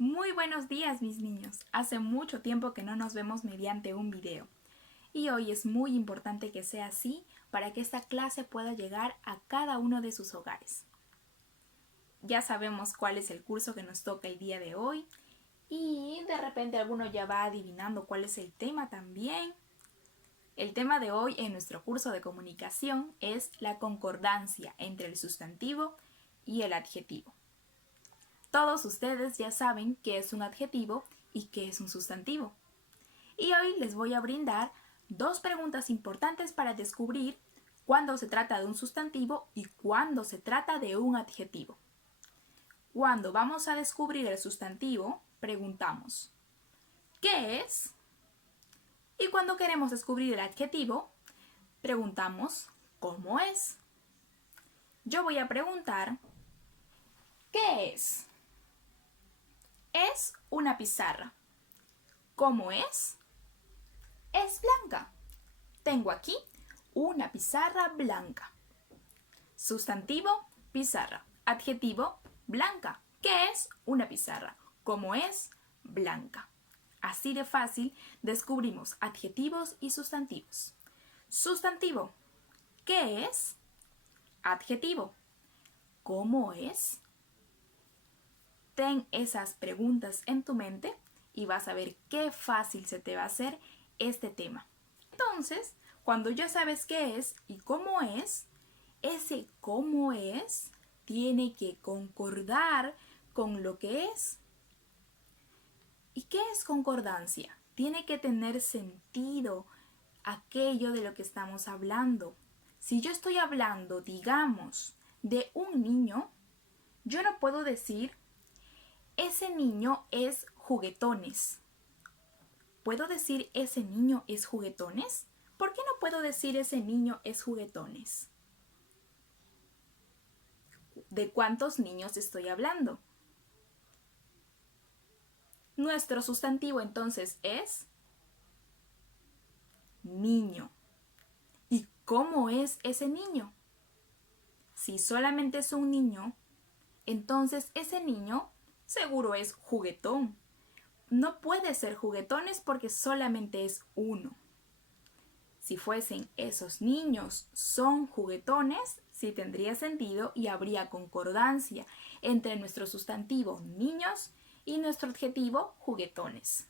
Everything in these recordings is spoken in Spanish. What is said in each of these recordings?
Muy buenos días, mis niños. Hace mucho tiempo que no nos vemos mediante un video. Y hoy es muy importante que sea así para que esta clase pueda llegar a cada uno de sus hogares. Ya sabemos cuál es el curso que nos toca el día de hoy y de repente alguno ya va adivinando cuál es el tema también. El tema de hoy en nuestro curso de comunicación es la concordancia entre el sustantivo y el adjetivo. Todos ustedes ya saben qué es un adjetivo y qué es un sustantivo. Y hoy les voy a brindar dos preguntas importantes para descubrir cuándo se trata de un sustantivo y cuándo se trata de un adjetivo. Cuando vamos a descubrir el sustantivo, preguntamos ¿qué es? Y cuando queremos descubrir el adjetivo, preguntamos ¿cómo es? Yo voy a preguntar ¿qué es? Es una pizarra. ¿Cómo es? Es blanca. Tengo aquí una pizarra blanca. Sustantivo, pizarra. Adjetivo, blanca. ¿Qué es una pizarra? ¿Cómo es? Blanca. Así de fácil descubrimos adjetivos y sustantivos. Sustantivo. ¿Qué es? Adjetivo. ¿Cómo es? Ten esas preguntas en tu mente y vas a ver qué fácil se te va a hacer este tema. Entonces, cuando ya sabes qué es y cómo es, ese cómo es tiene que concordar con lo que es. ¿Y qué es concordancia? Tiene que tener sentido aquello de lo que estamos hablando. Si yo estoy hablando, digamos, de un niño, yo no puedo decir ese niño es juguetones. ¿Puedo decir ese niño es juguetones? ¿Por qué no puedo decir ese niño es juguetones? ¿De cuántos niños estoy hablando? Nuestro sustantivo entonces es niño. ¿Y cómo es ese niño? Si solamente es un niño, entonces ese niño seguro es juguetón. No puede ser juguetones porque solamente es uno. Si fuesen esos niños son juguetones, sí tendría sentido y habría concordancia entre nuestro sustantivo niños y nuestro adjetivo juguetones.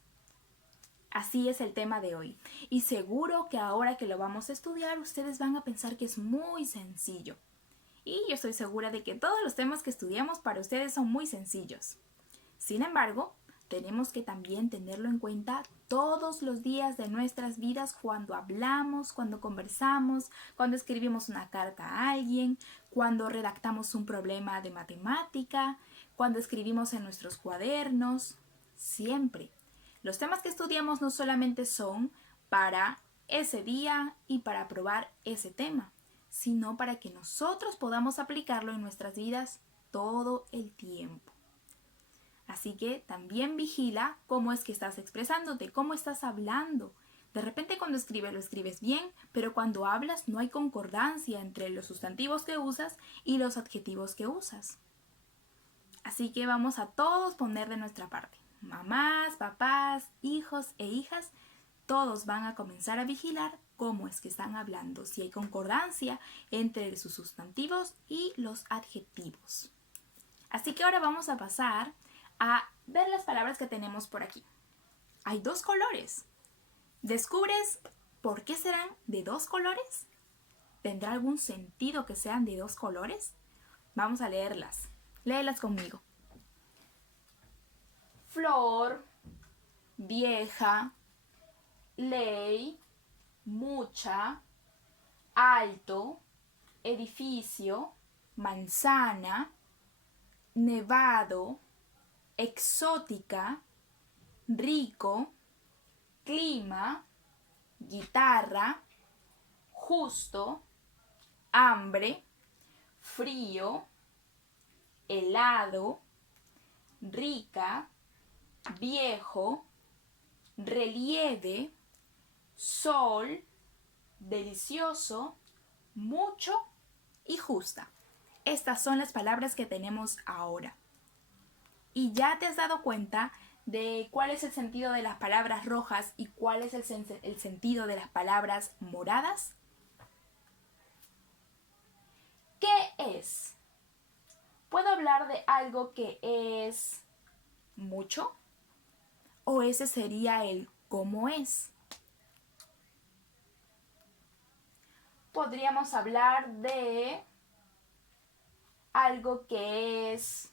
Así es el tema de hoy. Y seguro que ahora que lo vamos a estudiar, ustedes van a pensar que es muy sencillo. Y yo estoy segura de que todos los temas que estudiamos para ustedes son muy sencillos. Sin embargo, tenemos que también tenerlo en cuenta todos los días de nuestras vidas cuando hablamos, cuando conversamos, cuando escribimos una carta a alguien, cuando redactamos un problema de matemática, cuando escribimos en nuestros cuadernos, siempre. Los temas que estudiamos no solamente son para ese día y para probar ese tema, sino para que nosotros podamos aplicarlo en nuestras vidas todo el tiempo. Así que también vigila cómo es que estás expresándote, cómo estás hablando. De repente cuando escribes lo escribes bien, pero cuando hablas no hay concordancia entre los sustantivos que usas y los adjetivos que usas. Así que vamos a todos poner de nuestra parte. Mamás, papás, hijos e hijas, todos van a comenzar a vigilar cómo es que están hablando, si hay concordancia entre sus sustantivos y los adjetivos. Así que ahora vamos a pasar a ver las palabras que tenemos por aquí. Hay dos colores. ¿Descubres por qué serán de dos colores? ¿Tendrá algún sentido que sean de dos colores? Vamos a leerlas. Léelas conmigo. Flor, vieja, ley, mucha, alto, edificio, manzana, nevado, exótica, rico, clima, guitarra, justo, hambre, frío, helado, rica, viejo, relieve, sol, delicioso, mucho y justa. Estas son las palabras que tenemos ahora. ¿Y ya te has dado cuenta de cuál es el sentido de las palabras rojas y cuál es el sentido de las palabras moradas? ¿Qué es? ¿Puedo hablar de algo que es mucho? ¿O ese sería el cómo es? Podríamos hablar de algo que es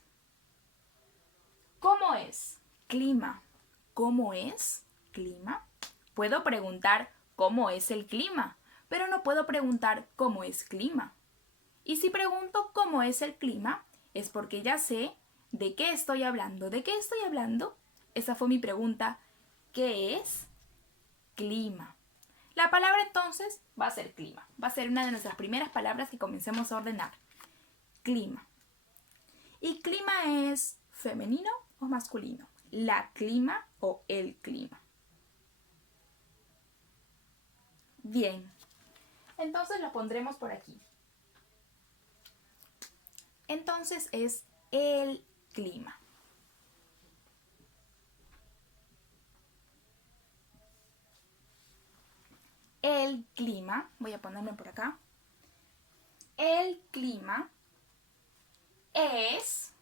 ¿cómo es? Clima. ¿Cómo es? Clima. Puedo preguntar cómo es el clima, pero no puedo preguntar cómo es clima. Y si pregunto cómo es el clima, es porque ya sé de qué estoy hablando. ¿De qué estoy hablando? Esa fue mi pregunta. ¿Qué es? Clima. La palabra entonces va a ser clima. Va a ser una de nuestras primeras palabras que comencemos a ordenar. Clima. ¿Y clima es femenino o masculino? ¿La clima o el clima? Bien. Entonces lo pondremos por aquí. Entonces es el clima. El clima, voy a ponerme por acá. El clima es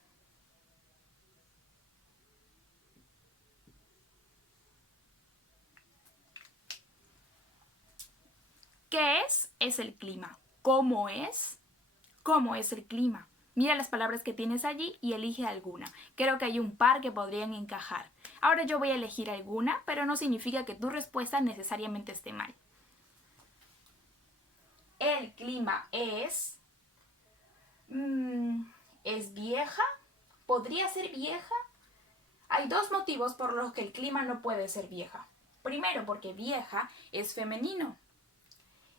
¿qué es? Es el clima. ¿Cómo es? ¿Cómo es el clima? Mira las palabras que tienes allí y elige alguna. Creo que hay un par que podrían encajar. Ahora yo voy a elegir alguna, pero no significa que tu respuesta necesariamente esté mal. El clima es... ¿es vieja? ¿Podría ser vieja? Hay dos motivos por los que el clima no puede ser vieja. Primero, porque vieja es femenino.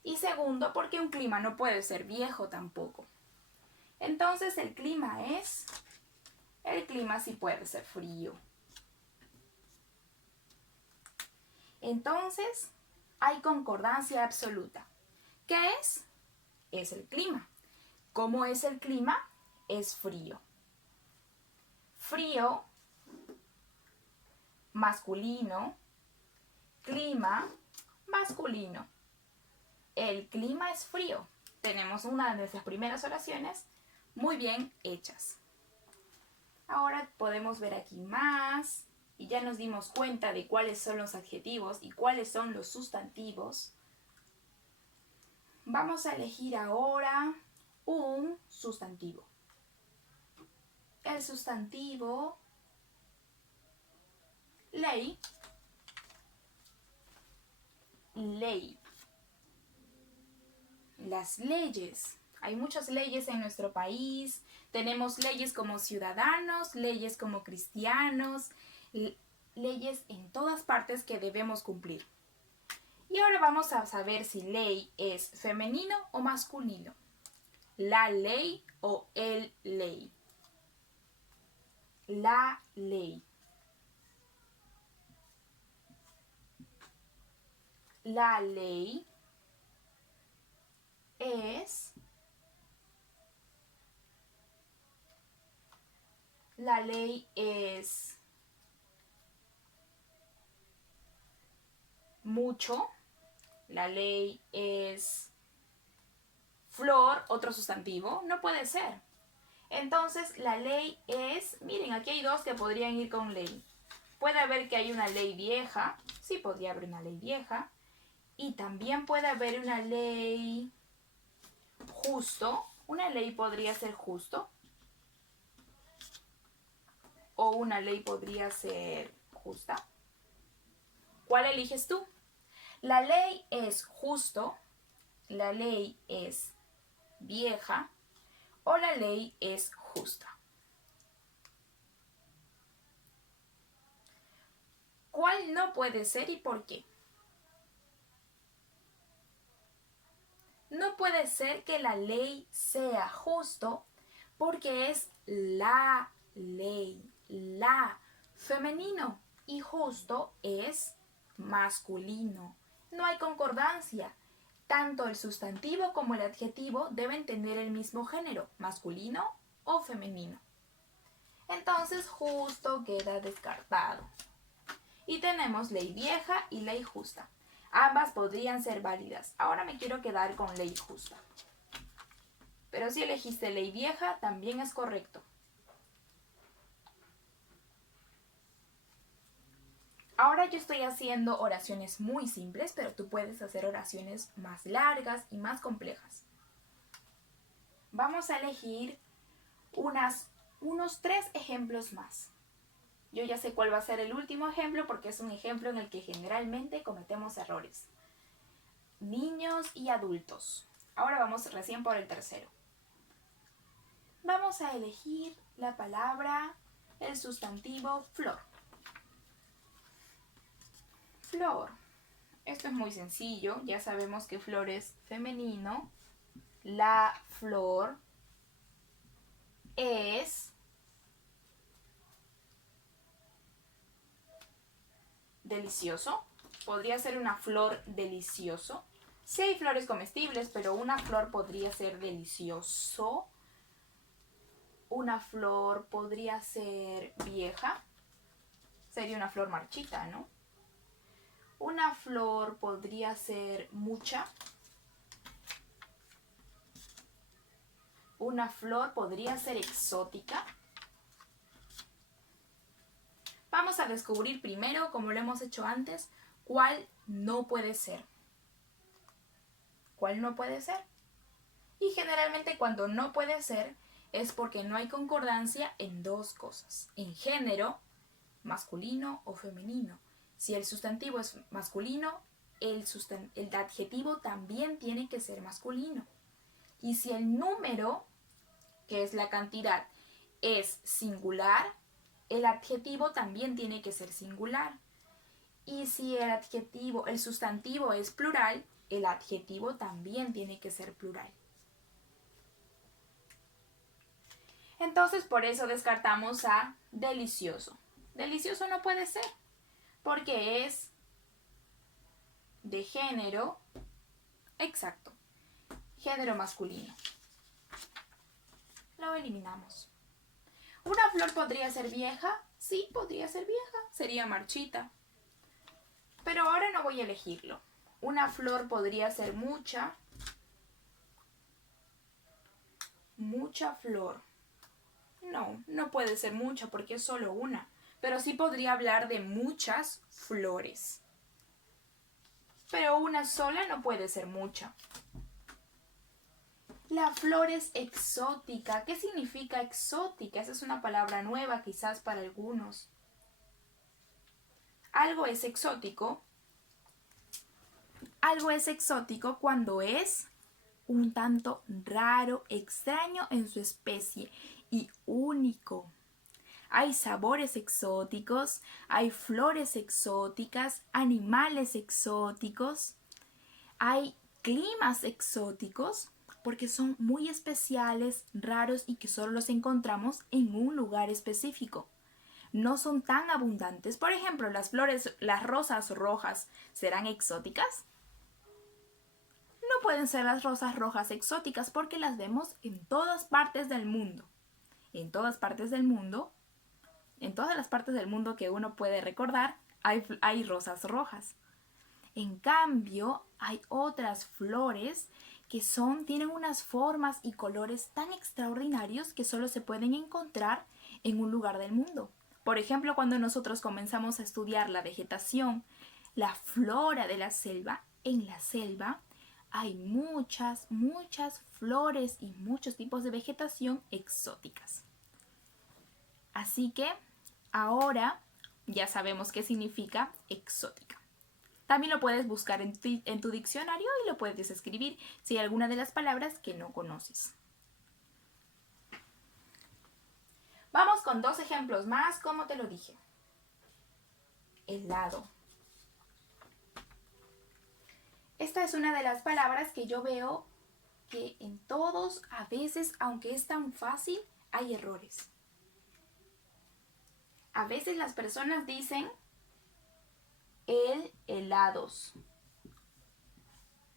Y segundo, porque un clima no puede ser viejo tampoco. Entonces el clima sí puede ser frío. Entonces hay concordancia absoluta. ¿Qué es? Es el clima. ¿Cómo es el clima? Es frío. Frío, masculino, clima, masculino. El clima es frío. Tenemos una de nuestras primeras oraciones muy bien hechas. Ahora podemos ver aquí más y ya nos dimos cuenta de cuáles son los adjetivos y cuáles son los sustantivos. Vamos a elegir ahora un sustantivo. El sustantivo ley. Ley. Las leyes. Hay muchas leyes en nuestro país. Tenemos leyes como ciudadanos, leyes como cristianos, leyes en todas partes que debemos cumplir. Y ahora vamos a saber si ley es femenino o masculino. La ley o el ley. La ley. La ley es... La ley es mucho. La ley es flor, otro sustantivo. No puede ser. Entonces, la ley es... Miren, aquí hay dos que podrían ir con ley. Puede haber que hay una ley vieja. Sí, podría haber una ley vieja. Y también puede haber una ley justo. Una ley podría ser justo. O una ley podría ser justa. ¿Cuál eliges tú? La ley es justo, la ley es vieja o la ley es justa. ¿Cuál no puede ser y por qué? No puede ser que la ley sea justo porque es la ley, la femenino y justo es masculino. No hay concordancia. Tanto el sustantivo como el adjetivo deben tener el mismo género, masculino o femenino. Entonces justo queda descartado. Y tenemos ley vieja y ley justa. Ambas podrían ser válidas. Ahora me quiero quedar con ley justa. Pero si elegiste ley vieja, también es correcto. Ahora yo estoy haciendo oraciones muy simples, pero tú puedes hacer oraciones más largas y más complejas. Vamos a elegir unos 3 ejemplos más. Yo ya sé cuál va a ser el último ejemplo porque es un ejemplo en el que generalmente cometemos errores. Niños y adultos. Ahora vamos recién por el tercero. Vamos a elegir la palabra, el sustantivo flor. Flor. Esto es muy sencillo. Ya sabemos que flor es femenino. La flor es delicioso. Podría ser una flor delicioso. Sí hay flores comestibles, pero una flor podría ser delicioso. Una flor podría ser vieja. Sería una flor marchita, ¿no? Una flor podría ser mucha. Una flor podría ser exótica. Vamos a descubrir primero, como lo hemos hecho antes, cuál no puede ser. ¿Cuál no puede ser? Y generalmente cuando no puede ser es porque no hay concordancia en 2 cosas. En género, masculino o femenino. Si el sustantivo es masculino, el adjetivo también tiene que ser masculino. Y si el número, que es la cantidad, es singular, el adjetivo también tiene que ser singular. Y si el sustantivo es plural, el adjetivo también tiene que ser plural. Entonces por eso descartamos a delicioso. Delicioso no puede ser, porque es de género, exacto, género masculino. Lo eliminamos. ¿Una flor podría ser vieja? Sí, podría ser vieja, sería marchita. Pero ahora no voy a elegirlo. Una flor podría ser mucha. Mucha flor. No, no puede ser mucha porque es solo una. Pero sí podría hablar de muchas flores. Pero una sola no puede ser mucha. La flor es exótica. ¿Qué significa exótica? Esa es una palabra nueva quizás para algunos. Algo es exótico. Algo es exótico cuando es un tanto raro, extraño en su especie y único. Hay sabores exóticos, hay flores exóticas, animales exóticos, hay climas exóticos porque son muy especiales, raros y que solo los encontramos en un lugar específico. No son tan abundantes. Por ejemplo, las rosas rojas, ¿serán exóticas? No pueden ser las rosas rojas exóticas porque las vemos en todas partes del mundo. En todas partes del mundo, en todas las partes del mundo que uno puede recordar, hay rosas rojas. En cambio, hay otras flores que tienen unas formas y colores tan extraordinarios que solo se pueden encontrar en un lugar del mundo. Por ejemplo, cuando nosotros comenzamos a estudiar la vegetación, la flora de la selva, en la selva hay muchas flores y muchos tipos de vegetación exóticas. Así que ahora ya sabemos qué significa exótica. También lo puedes buscar en tu diccionario y lo puedes escribir si hay alguna de las palabras que no conoces. Vamos con 2 ejemplos más, como te lo dije. Helado. Esta es una de las palabras que yo veo que en todos, a veces, aunque es tan fácil, hay errores. A veces las personas dicen helados.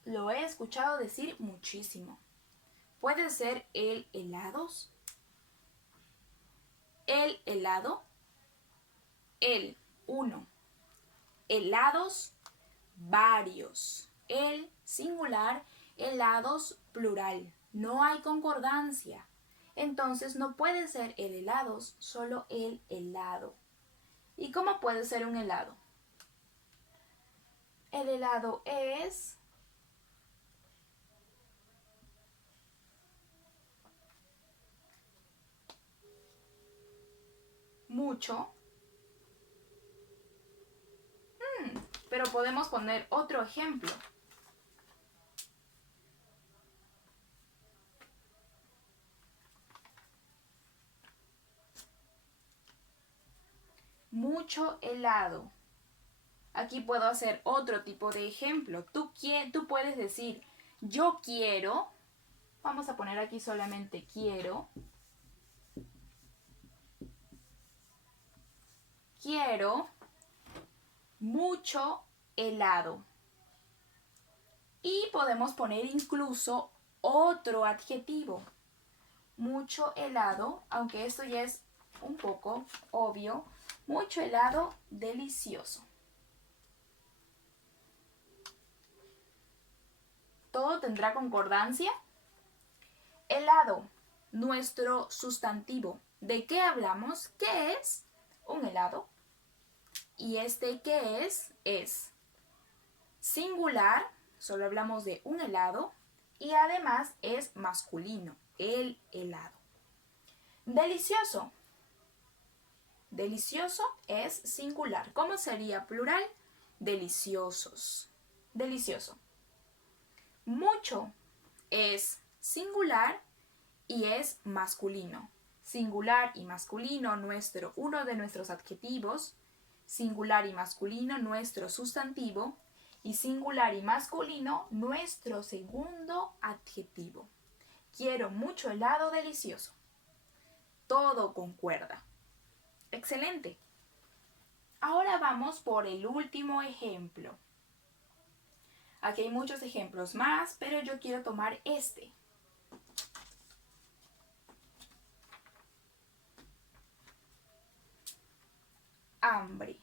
Lo he escuchado decir muchísimo. ¿Puede ser helados? el helado, el uno, helados, varios, el singular, helados, plural. No hay concordancia. Entonces no puede ser el helados, solo el helado. ¿Y cómo puede ser un helado? El helado es mucho. Pero podemos poner otro ejemplo. Mucho helado. Aquí puedo hacer otro tipo de ejemplo. Tú puedes decir, yo quiero, vamos a poner aquí solamente quiero mucho helado. Y podemos poner incluso otro adjetivo. Mucho helado, aunque esto ya es un poco obvio, mucho helado delicioso. ¿Todo tendrá concordancia? Helado, nuestro sustantivo. ¿De qué hablamos? ¿Qué es un helado? Y este ¿qué es? Es singular, solo hablamos de un helado, y además es masculino, el helado. Delicioso. Delicioso es singular. ¿Cómo sería plural? Deliciosos. Delicioso. Mucho es singular y es masculino. Singular y masculino, uno de nuestros adjetivos. Singular y masculino, nuestro sustantivo. Y singular y masculino, nuestro segundo adjetivo. Quiero mucho helado delicioso. Todo concuerda. Excelente. Ahora vamos por el último ejemplo. Aquí hay muchos ejemplos más, pero yo quiero tomar este. Hambre.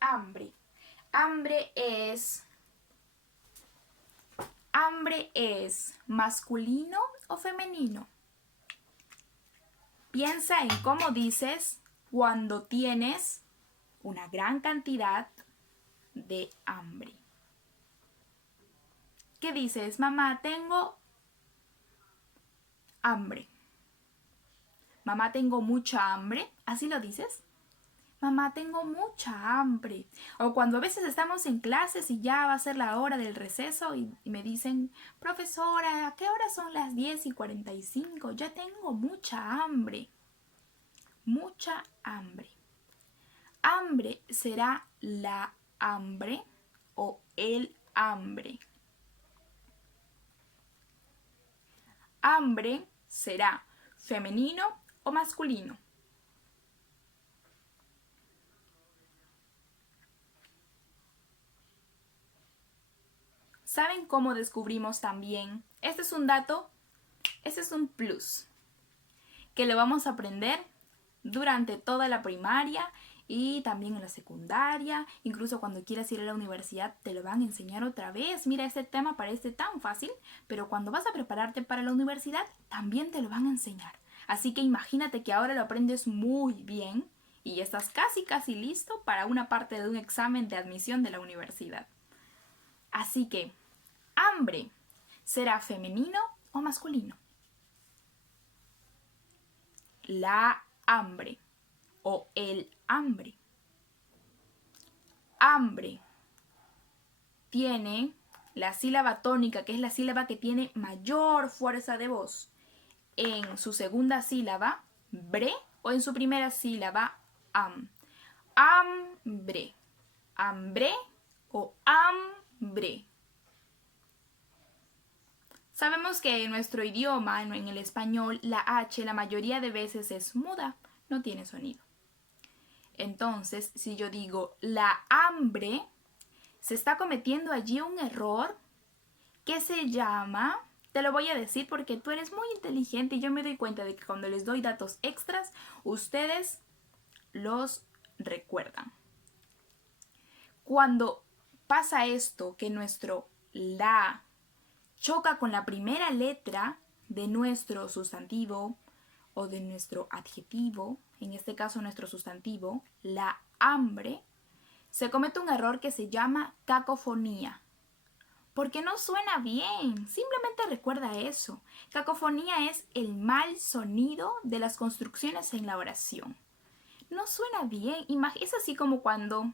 Hambre. ¿Hambre es masculino o femenino? Piensa en cómo dices cuando tienes una gran cantidad de hambre. ¿Qué dices? Mamá, tengo hambre. Mamá, tengo mucha hambre. ¿Así lo dices? Mamá, tengo mucha hambre. O cuando a veces estamos en clases y ya va a ser la hora del receso y me dicen, profesora, ¿a qué hora son las 10:45? Ya tengo mucha hambre. Mucha hambre. Hambre será la hambre o el hambre. Hambre será femenino o masculino. ¿Saben cómo descubrimos también? Este es un dato, este es un plus, que lo vamos a aprender durante toda la primaria y también en la secundaria. Incluso cuando quieras ir a la universidad te lo van a enseñar otra vez. Mira, este tema parece tan fácil, pero cuando vas a prepararte para la universidad también te lo van a enseñar. Así que imagínate que ahora lo aprendes muy bien y estás casi listo para una parte de un examen de admisión de la universidad. Así que, hambre, ¿será femenino o masculino? La hambre o el hambre. Hambre tiene la sílaba tónica, que es la sílaba que tiene mayor fuerza de voz, en su segunda sílaba, bre, o en su primera sílaba, am. Hambre. Hambre o hambre. Sabemos que en nuestro idioma, en el español, la H la mayoría de veces es muda, no tiene sonido. Entonces, si yo digo la hambre, Se está cometiendo allí un error que se llama, te lo voy a decir porque tú eres muy inteligente y yo me doy cuenta de que cuando les doy datos extras, ustedes los recuerdan. Cuando pasa esto, que nuestro la choca con la primera letra de nuestro sustantivo o de nuestro adjetivo, en este caso nuestro sustantivo, la hambre, se comete un error que se llama cacofonía. Porque no suena bien, simplemente recuerda eso. Cacofonía es el mal sonido de las construcciones en la oración. No suena bien, es así como cuando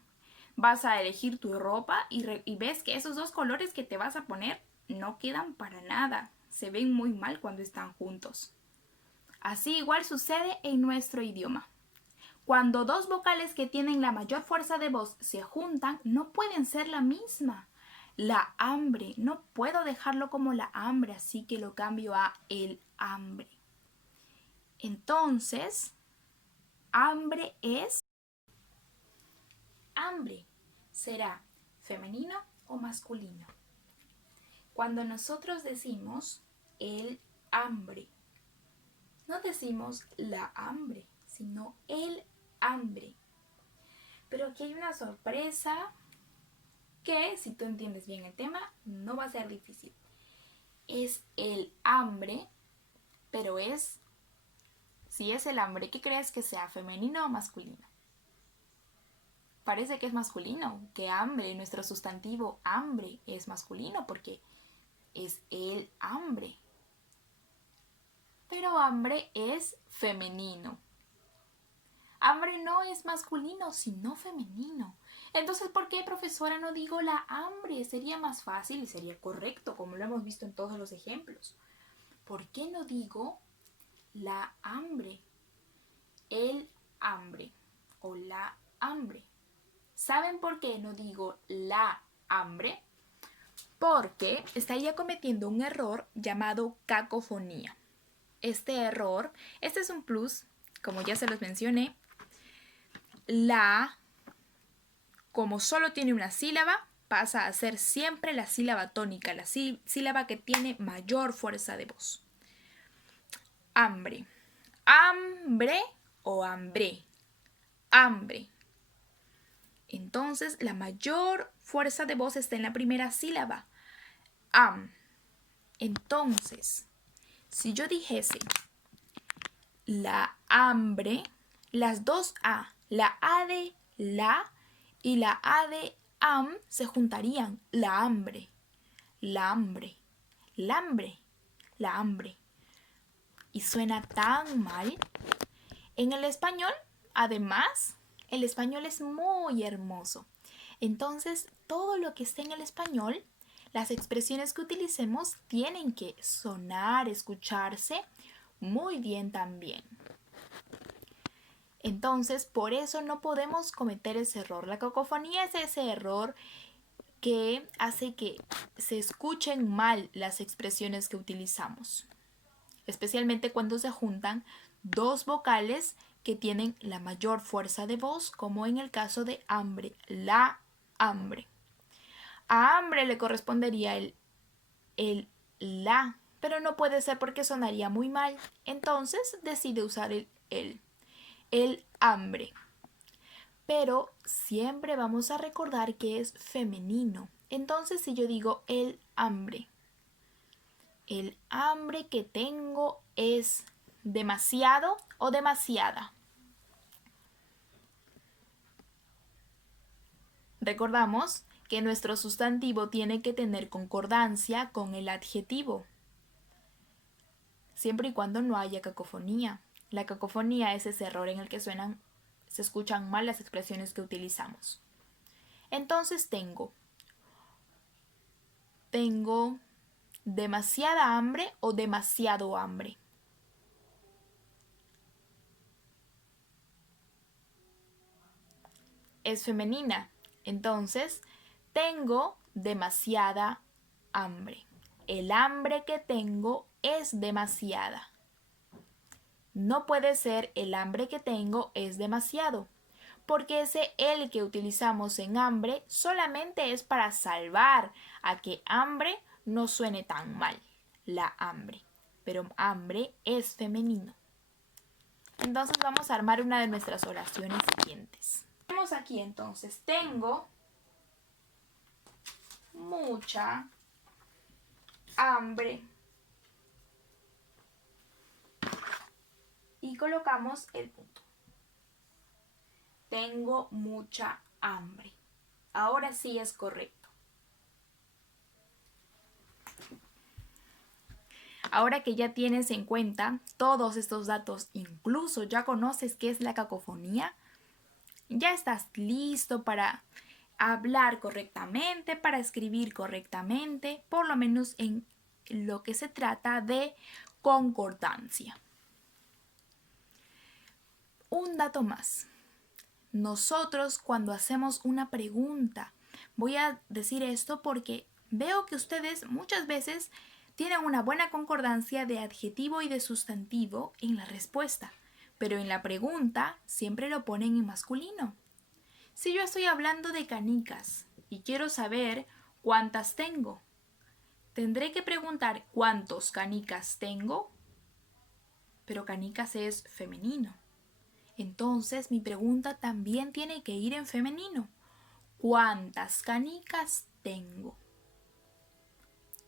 vas a elegir tu ropa y ves que esos dos colores que te vas a poner no quedan para nada, se ven muy mal cuando están juntos. Así igual sucede en nuestro idioma. Cuando dos vocales que tienen la mayor fuerza de voz se juntan, no pueden ser la misma. La hambre, no puedo dejarlo como la hambre, así que lo cambio a el hambre. Entonces, hambre es hambre. ¿Será femenino o masculino? Cuando nosotros decimos el hambre, no decimos la hambre, sino el hambre. Pero aquí hay una sorpresa que, si tú entiendes bien el tema, no va a ser difícil. Es el hambre, pero si es el hambre, ¿qué crees que sea, femenino o masculino? Parece que es masculino, que hambre, nuestro sustantivo hambre es masculino porque es el hambre. Pero hambre es femenino. Hambre no es masculino, sino femenino. Entonces, ¿por qué, profesora, no digo la hambre? Sería más fácil y sería correcto, como lo hemos visto en todos los ejemplos. ¿Por qué no digo la hambre? El hambre o la hambre. ¿Saben por qué no digo la hambre? Porque estaría cometiendo un error llamado cacofonía. Este es un plus, como ya se los mencioné. La, como solo tiene una sílaba, pasa a ser siempre la sílaba tónica, la sílaba que tiene mayor fuerza de voz. Hambre. Hambre o hambre. Hambre. Entonces, la mayor fuerza de voz está en la primera sílaba. Entonces, si yo dijese la hambre, las dos A, la A de la y la A de am se juntarían. La hambre, la hambre, la hambre, la hambre. Y suena tan mal. En el español, además, el español es muy hermoso. Entonces, todo lo que esté en el español, las expresiones que utilicemos tienen que sonar, escucharse muy bien también. Entonces, por eso no podemos cometer ese error. La cacofonía es ese error que hace que se escuchen mal las expresiones que utilizamos, especialmente cuando se juntan dos vocales que tienen la mayor fuerza de voz, como en el caso de hambre, la hambre. A hambre le correspondería el la, pero no puede ser porque sonaría muy mal. Entonces decide usar el hambre. Pero siempre vamos a recordar que es femenino. Entonces, si yo digo el hambre que tengo es demasiado o demasiada. Recordamos que nuestro sustantivo tiene que tener concordancia con el adjetivo, siempre y cuando no haya cacofonía. La cacofonía es ese error en el que se escuchan mal las expresiones que utilizamos. Entonces tengo demasiada hambre o demasiado hambre. Es femenina. Entonces, tengo demasiada hambre. El hambre que tengo es demasiada. No puede ser el hambre que tengo es demasiado, porque ese el que utilizamos en hambre solamente es para salvar a que hambre no suene tan mal, la hambre. Pero hambre es femenino. Entonces vamos a armar una de nuestras oraciones siguientes. Tenemos aquí entonces, tengo mucha hambre. Y colocamos el punto. Tengo mucha hambre. Ahora sí es correcto. Ahora que ya tienes en cuenta todos estos datos, incluso ya conoces qué es la cacofonía, ya estás listo para hablar correctamente, para escribir correctamente, por lo menos en lo que se trata de concordancia. Un dato más. Nosotros cuando hacemos una pregunta, voy a decir esto porque veo que ustedes muchas veces tienen una buena concordancia de adjetivo y de sustantivo en la respuesta, pero en la pregunta siempre lo ponen en masculino. Si yo estoy hablando de canicas y quiero saber cuántas tengo, tendré que preguntar cuántos canicas tengo, pero canicas es femenino. Entonces mi pregunta también tiene que ir en femenino. ¿Cuántas canicas tengo?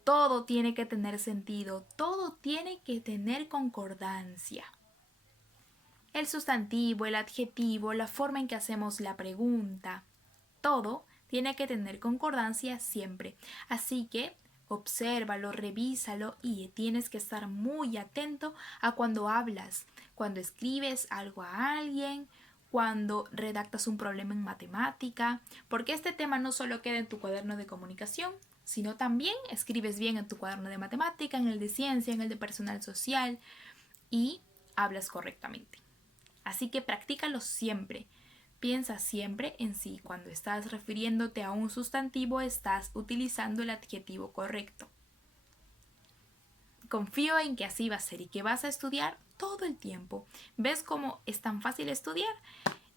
Todo tiene que tener sentido, todo tiene que tener concordancia. El sustantivo, el adjetivo, la forma en que hacemos la pregunta, todo tiene que tener concordancia siempre. Así que obsérvalo, revísalo y tienes que estar muy atento a cuando hablas, cuando escribes algo a alguien, cuando redactas un problema en matemática, porque este tema no solo queda en tu cuaderno de comunicación, sino también escribes bien en tu cuaderno de matemática, en el de ciencia, en el de personal social y hablas correctamente. Así que practícalo siempre. Piensa siempre en si cuando estás refiriéndote a un sustantivo estás utilizando el adjetivo correcto. Confío en que así va a ser y que vas a estudiar todo el tiempo. ¿Ves cómo es tan fácil estudiar?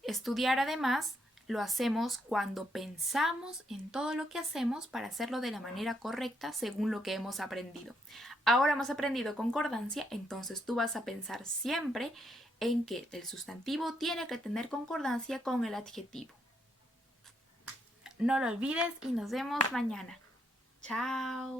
Estudiar además lo hacemos cuando pensamos en todo lo que hacemos para hacerlo de la manera correcta según lo que hemos aprendido. Ahora hemos aprendido concordancia, entonces tú vas a pensar siempre en que el sustantivo tiene que tener concordancia con el adjetivo. No lo olvides y nos vemos mañana. Chao.